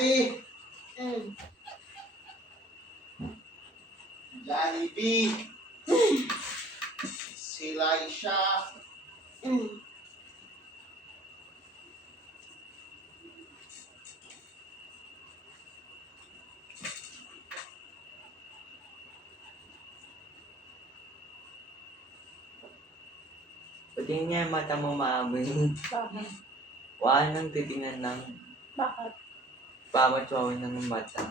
Pocky. Jollibee. Si Laisha. Pati niya yung mata mo maamoy. Bakit? Wala nang titingnan ng Bakit? pamatsuawin ng mata.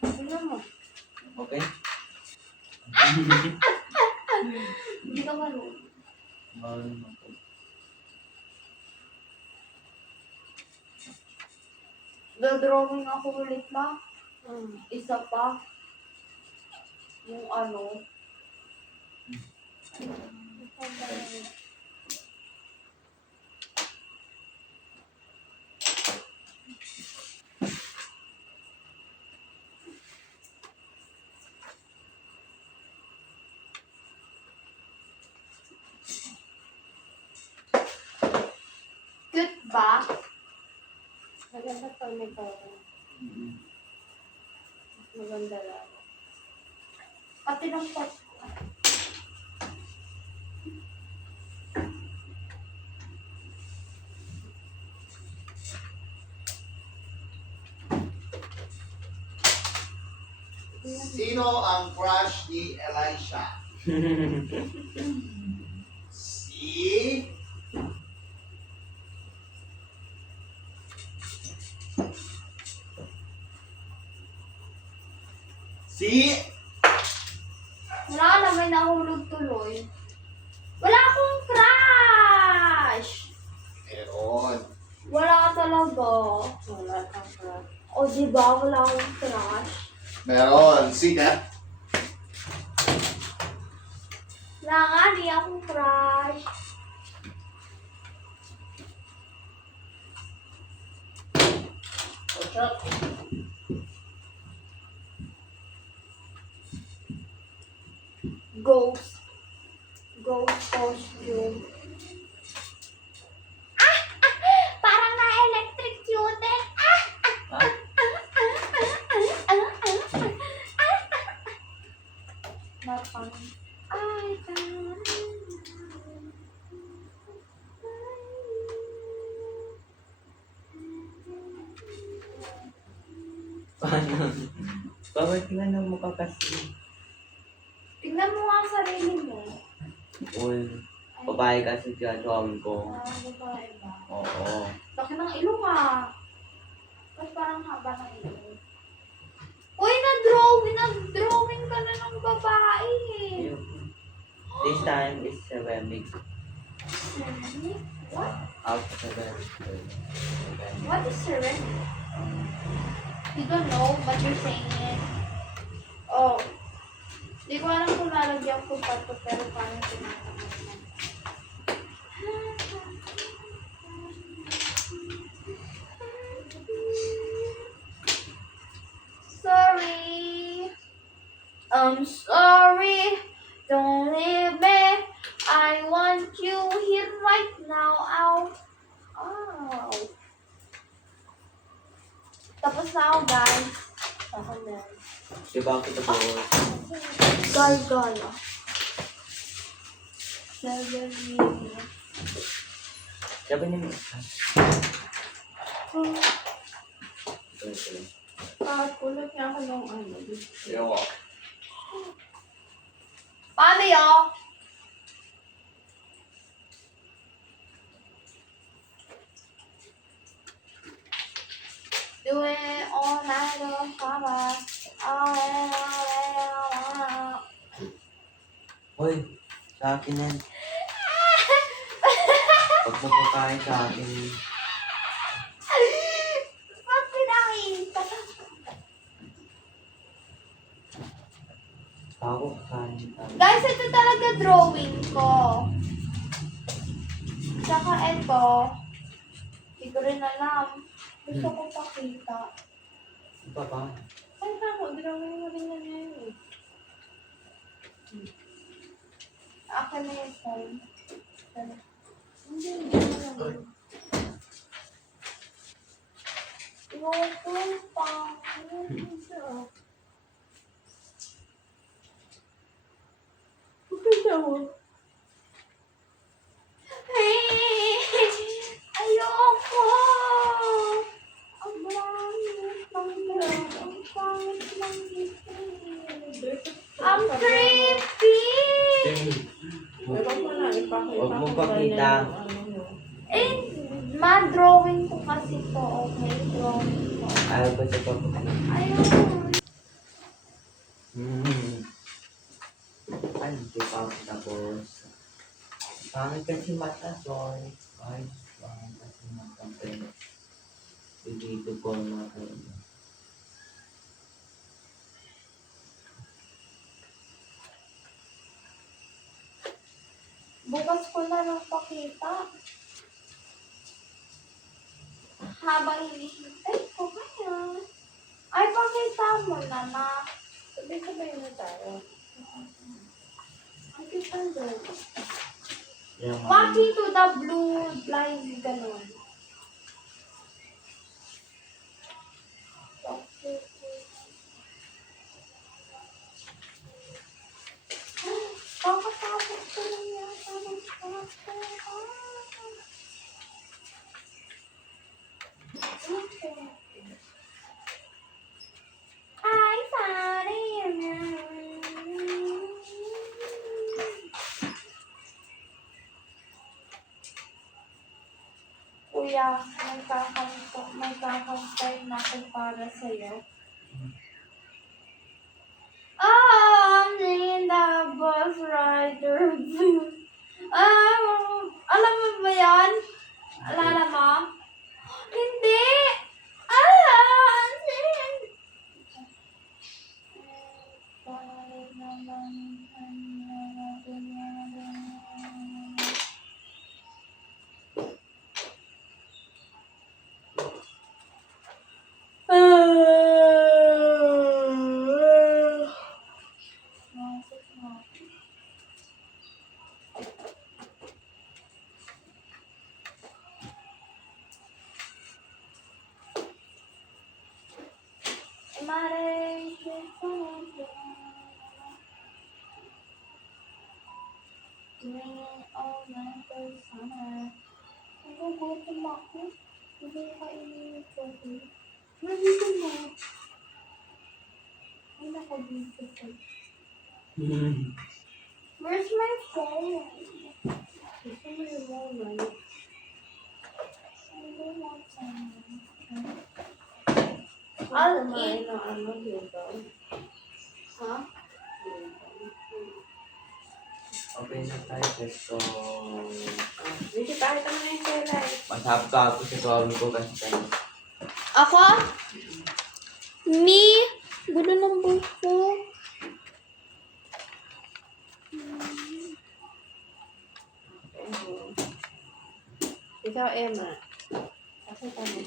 Tignan mo. Okay? Hindi ka marunong. Marunong ako. Dodrawing ako ulit ma. Isa pa. Yung ano. Cute ba? Maganda pag may parang. Maganda lang. Pati ng pot ko. Sino ang crush ni Elisha? Si... Si... Wala na, may nahulog tuloy. Wala akong crush! Meron. Wala talaga. Wala kang crush. O diba, wala akong crush? Meron. Sino? Wala nga, di akong crush. What's up? Ghost. Ghost costume. Parang na-electrocute. Ha? Napang. Paano? Bakit nga nang mukha kasi? Tignan mo nga ang sarili mo. Uy, babae kasi gagawin ko. Babae ba? Oo. Laki ng ilong ah. Ba't parang haba ng ilong? Uy, nag-drawing ka na ng babae eh. This time is ceramic. What? Out ceramic. What is ceramic? You don't know, but you're saying it. Oh. Hindi ko alam kung lalagyan ko pa ito, pero parang tinatanong. Sorry. I'm sorry. Don't leave me. I want you here right now. Ow. Ow. Tapos na ako, guys. Ako na. Diba kita po? Gargala. 7 minutes. Sabi niyo isa. Kulot niya ako ng ano. Ewa. Paano yun? Do it all night long, mama. Hoy, sa akin yan. Pag mo pagkain sa akin. Ba't pinakita? Ako kakain. Guys, ito talaga drawing ko. Tsaka ito. Hindi ko rin alam. Gusto ko pakita. Iba pa? Ay, kamo, drawing mo rin yan eh. Akin na yung phone. Hindi, hindi. Ayoko pa. Pagkita mo. Ayoko! Ang pangit ng pangit ng ang creepy! Meron mo na ipakita. Huwag mo ko pakita. ganyan yung ano mo. Eh, ma-drawing ko kasi to, okay? Drawing ko. Ayaw ba sa pagkakita? Ayoko. Ay, hindi pa ako tapos. Pangit kasi mata, sorry. Ay, pangit kasi mata. Pero, dito ko mata. Bukas ko na lang pakita. Habang hinihintay ko kaya. Ay, pakita mo na na. Sabay-sabay na tayo. Pakita doon. Yung Walking to the blue line, ganun. Kakatapos ko lang yata ng Hi, sorry. Kuya, may kakantay na ako para sa'yo. I'm in the bus rider. Alam mo ba yan? Alala mo? Hindi! Nagugutom ako. Hindi kainin ko. Nandito mo. Ay, nako dito ko. Where's my phone? Gusto mo yung moment. I don't want some. I'll I'll eat. na ano dito. Ha? Okay na tayo gusto. Dito tayo na yung selay. Masapta ako sa drawing ko kasi tayo. Ako? Me? Gulo ng buko. Ikaw, Emma. Kasi kami.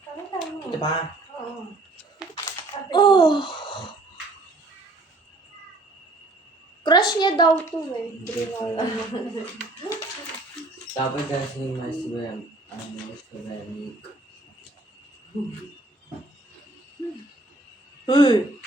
Kami tayo. Ito pa. Oo. Oh! Crush niya daw to eh. Dapat kasi mas ceramic. Hey!